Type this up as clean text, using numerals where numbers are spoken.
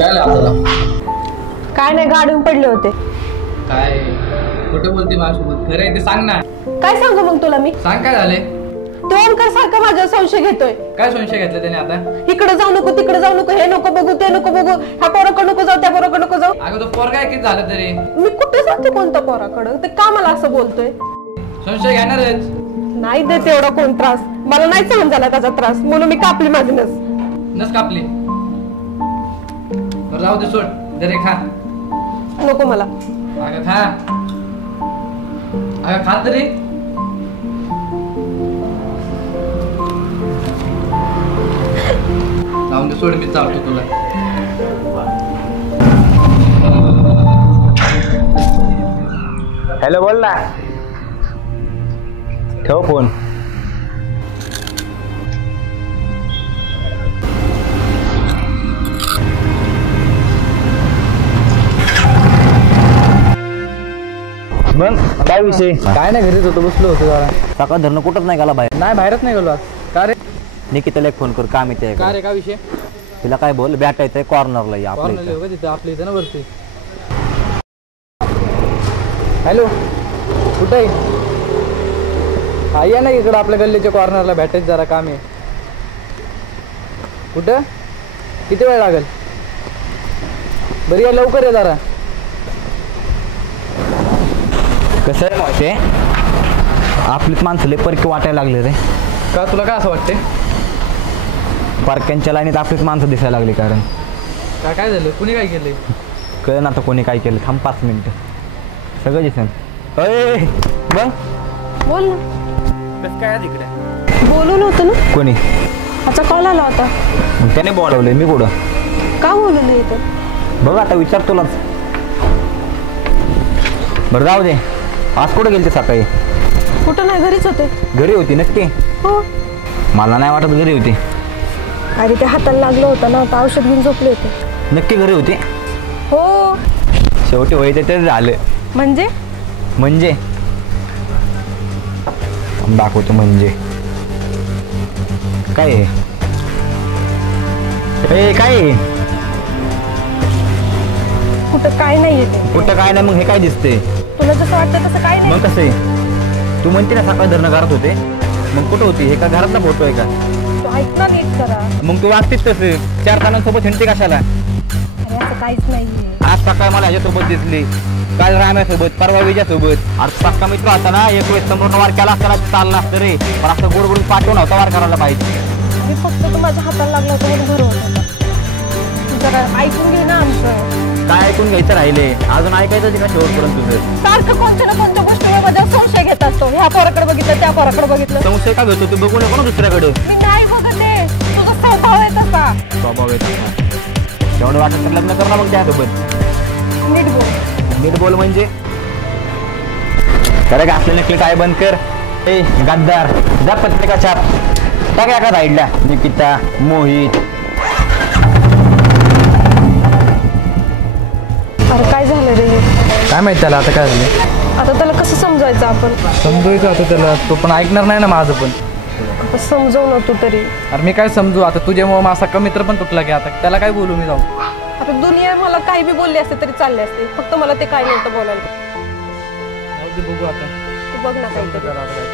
काय तुला? काय नाही, गाडून पडले होते. काय कुठे बोलते माझ्यासोबत? खरं आहे ते सांग ना. काय सांगू मग तुला मी? सांग काय झाले? तो ओमकार सारखा माझा संशय घेतोय. काय संशय घेतला त्याने आता? इकडे जाऊ नको, तिकडे जाऊ नको, हे नको बघू, ते नको बघू, ह्या पोराकडे नको जाऊ, त्या पोराकडे नको जाऊ. अगं तो पोरगा आहे किती झालं तरी? मी कुठे जाते कोणत्या पोराकडे? ते का मला असं बोलतोय? संशय घेणारच. नाही देत एवढा कोण त्रास. मला नाही सहन झाला त्याचा त्रास, म्हणून मी कापली माझी नस. नस कापली? जाऊ दे, सोड. जरे खा. नको मला. अगं खा. अगं खा तरी. जाऊन दे, सोड. मी चालतो तुला. हॅलो, बोल ना. ठेव फोन. मग काय विषय? काय नाही, घरीच होतो, बसलो होतो जरा. सकाळ धरणं कुठंच नाही गेला बाहेर? नाही, बाहेरच नाही गेलो आज. का रे? निकिताला एक फोन कर, काम येते. का रे, काय विषय? तिला काय बोल, बॅट येते कॉर्नरला या आपल्या इथं. तिथं आपल्या इथं ना वरती. हॅलो, कुठे आहे? हा, या ना इकडं आपल्या गल्लीच्या कॉर्नरला भेटायचं, जरा काम आहे. कुठं? किती वेळ लागेल? बरी या, लवकर ये जरा. कसं आहे माहिती, आपलीच माणसं लय परकी वाटायला लागले रे. का, तुला काय असं वाटते? परक्यांच्या लाईनीत आपलीच माणसं दिसायला लागली. कारण काय झालं? कुणी काय केलंय? कळ ना आता कोणी काय केलं. थांब 5 मिनिटं, सगळं दिसेल. अय बघ, बोल ना. कसं काय तिकडे बोलून होतं ना. कोणी? अच्छा, कॉल आला होता. मग त्याने बोलवलंय, मी कुठं? का बोलवलं इथं? बघ आता विचार तुलाच. बरं जाऊ दे, आज कुठं गेलते सकाळी? कुठं नाही, घरीच होते. घरी होती नक्की? हो. मला नाही वाटत घरी होती. अरे ते हाताला लागलं होतं ना, आता औषध घेऊन झोपले होते. नक्की घरी होती? हो. शेवटी व्हायचं ते झालं. म्हणजे दाखवतो. म्हणजे काय आहे? काय आहे? कुठं काय नाहीये ते. कुठं काय नाही? मग हे काय दिसते? तुला जसं वाटतं तसं काय नाही. मग कसं आहे? तू म्हणते ना सकाळी धरणं घरात होते, मग कुठं होती? हे का घरातला फोटो आहे का? तू ऐक ना नीट करा. मग तू वागतेच तसे 4 जणांसोबत हिंडते कशाला? अरे असं काहीच नाहीये. आज सकाळी मला ह्याच्यासोबत दिसली, काल राम्यासोबत, परवा विजयासोबत. अरे सक्का मित्र होता ना, एक वेळेस समोर वार केला असताना चालला असतं रे. पण असं गोड गोड पाठवून होता वार करायला पाहिजे. मी फक्त तू माझ्या हाताला लागला होता म्हणून बरं होतं. तू जरा ऐकून घे ना आमचं. काय ऐकून घ्यायचं राहिले? अजून ऐकायचं का शेवटपर्यंत तुझं? सारखं कोणत्या ना कोणत्या गोष्टीमध्ये संशय घेत असतो. ह्या पोराकडे बघितलं, त्या पोराकडे बघितलं. संशय का घेतो? तू बघू नको ना दुसऱ्याकडे. मी नाही बघते. तुझा स्वभाव आहे तसा. स्वभाव आहे तेवढं वाटत तर लग्न कर ना मग त्यासोबत. नीट बोल. नीट बोल म्हणजे? खरं घासले नकली काय बंद कर. ए गद्दार, जा पत्रिका छाप. टाक एका साईडला निकिता, मोहित. अरे काय झालं रे? काय माहित त्याला आता काय झालं? आता त्याला कसं समजायचं आपण? समजवायचं आता त्याला, तो पण ऐकणार नाही ना माझं पण. आता समजव ना तू तरी. अरे मी काय समजू आता? तुझ्यामुळे माझा का मित्र पण तुटला की, आता त्याला काय बोलू मी जाऊ? आता दुनिया मला काही बी बोलली असते तरी चालले असते, फक्त मला ते काय नव्हतं बोलायला. बघू आता. तू बघ ना काहीतरी. आता काय